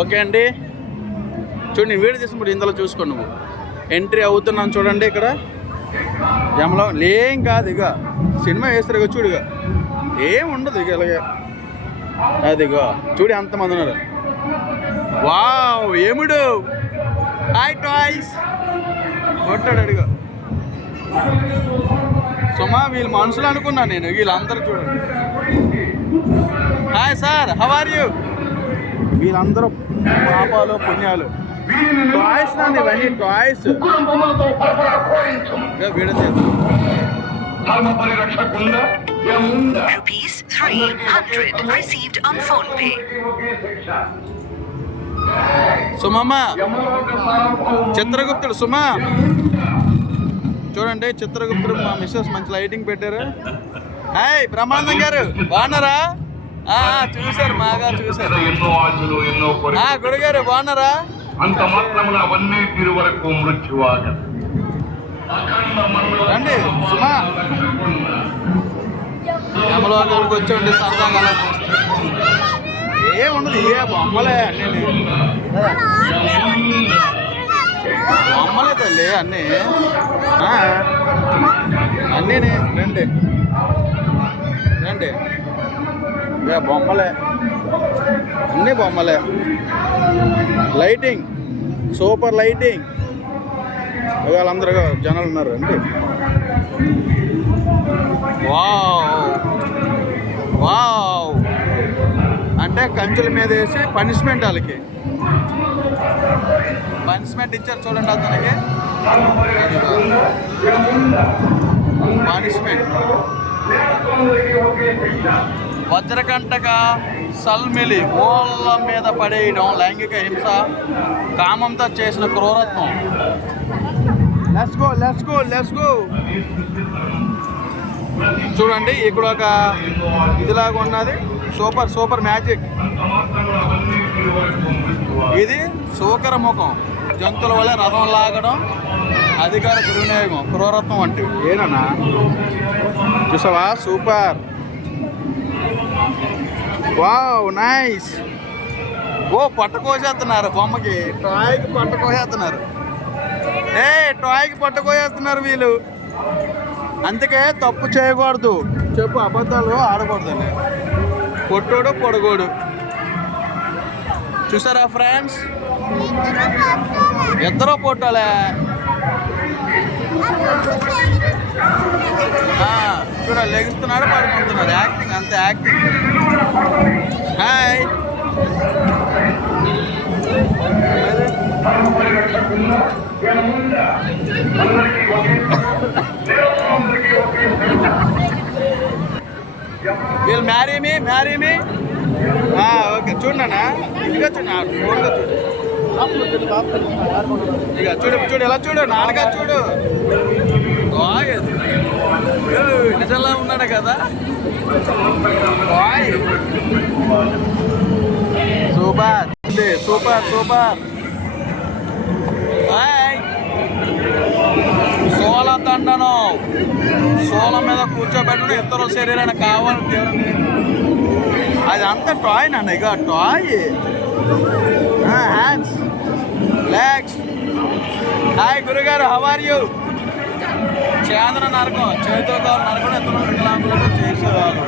Okay అండి, చూడండి video తీసుకున్నప్పుడు ఇందులో చూసుకో. నువ్వు ఎంట్రీ అవుతున్నాను చూడండి. ఇక్కడ జమలో లేం కాదు, ఇక సినిమా వేస్తారు ఇక చూడు, ఇక ఏం ఉండదు ఇక ఇలాగే. అదిగో చూడు ఎంతమంది ఉన్నారు. వావ్ ఏముడు, హాయ్ టాయ్స్ కొట్టాడు అడిగో. సుమా వీళ్ళు మనుషులు అనుకున్నాను నేను, వీళ్ళందరూ చూడండి. Hi sir, how are you? వీళ్ళందరూ పాపాలు పుణ్యాలు. టాయ్స్ నాన్న ఇవన్నీ, toys. Rupees 300 received on phone pay. సుమమ్మ, చిత్రగుప్తుడు సుమా చూడండి. చిత్రగుప్తుడు మా మిస్సెస్ మంచి లైటింగ్ పెట్టారు. హాయ్ బ్రహ్మానందం గారు, బాగున్నారా? చూసారు, మాగా చూసారు. గురుగారు బాగున్నారా? అంత మాత్రమున అవన్నీ తీరు వరకు మృత్యువాగ రండి సుమా, యమలోకానికి వచ్చి సరదాగా ఏముండదు, ఏ బొమ్మలే అన్నీ, బొమ్మలే తల్లి అన్నీ అన్నీ. రండి రండి, ఏ బొమ్మలే అన్నీ బొమ్మలే. Lighting super lighting. వాళ్ళందరూ జనాలు ఉన్నారు అండి. వావ్ వావ్ అంటే కంచెల మీద వేసి పనిష్మెంట్, వాళ్ళకి పనిష్మెంట్ ఇచ్చారు చూడండి. అతనికి పనిష్మెంట్. వజ్రకంటక సల్మిలి మోళ్ళ మీద పడేయడం, లైంగిక హింస, కామంతో చేసిన క్రూరత్వం. Let's go. చూడండి ఇక్కడ ఒక ఇదిలాగా ఉన్నది, సూపర్ మ్యాజిక్. ఇది సూకర ముఖం, జంతువుల వల్ల రథం లాగడం, అధికార దుర్వినియోగం, క్రూరత్వం వంటివి. ఏనన్నా చూసావా? సూపర్. Wow nice. ఓ పట్టుకోసేస్తున్నారు బొమ్మకి, టాయ్కి పట్టుకోసేస్తున్నారు. టాయ్కి పట్టుకోసేస్తున్నారు వీళ్ళు. అందుకే తప్పు చేయకూడదు, చెప్పు అబద్ధాలు ఆడకూడదని. పొట్టోడు పొడగోడు. చూసారా ఫ్రెండ్స్, ఇద్దరు పొట్టాలే. చూడ లెగుస్తున్నాడు, పడుకుంటున్నాడు. యాక్టింగ్, అంతే యాక్టింగ్. హాయ్ వీళ్ళు మ్యారీ మీ. ఓకే చూడన్నా, ఇదిగా చూడు, ఫోన్గా చూడు. ఇక చూడు ఎలా చూడు, నాన్నగా చూడు. నిజంలా ఉన్నాడు కదా. సూపర్. సోల దండను, సోల మీద కూర్చోబెట్టడం, ఇతరుల శరీరాన్ని కావాలి దేవుని. అది అంతా టాయ్ నాన్న, ఇక టాయ్. Hands, legs. హాయ్ గురుగారు, హౌ ఆర్ యూ? చేదన నరకం, చేతితో కావాలి నరకం, ఇతరులు వికలాంగులను చేసేవాళ్ళు.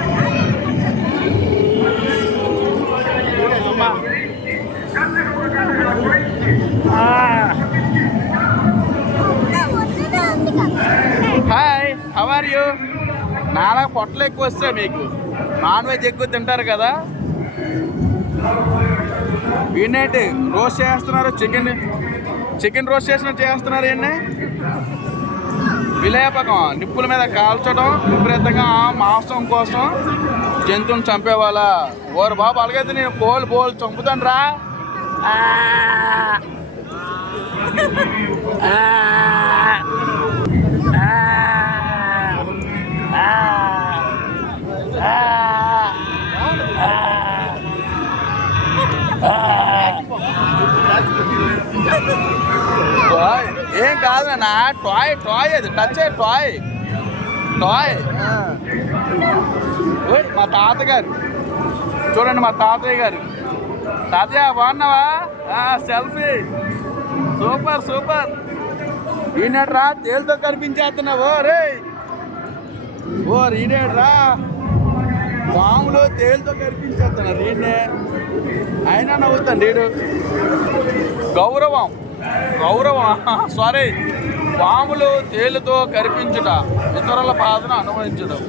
Hi, how are you? నాలా పొట్టలు ఎక్కువ వస్తే మీకు నాన్ వెజ్ ఎక్కువ తింటారు కదా. వీణేంటి రోస్ట్ చేస్తున్నారు, చికెన్ రోస్ట్ చేస్తున్నారు. ఏంటి విలేపకం, నిప్పుల మీద కాల్చడం, విపరీతంగా మాంసం కోసం జంతువుని చంపేవాళ్ళ. ఓరు బాబు, అలాగైతే నేను బోల్ చంపుతాను రా. ఏం కాదు నా టాయ్ అది టచ్ టాయ్. మా తాతగారు చూడండి, మా తాతయ్య గారు తాతయ్య బాగున్నావా? Selfie super super. ఈయనట్రా తేలుతో కనిపించేస్తున్నావు రే. ఈయనట్రా పాములు తేలుతో కనిపించేస్తున్నారు. ఈయనే అయినా నవ్వుతాను వీడు. గౌరవం సారీ, పాములు తేలుతో కనిపించుట, ఇతరుల బాధను అనుభవించడం.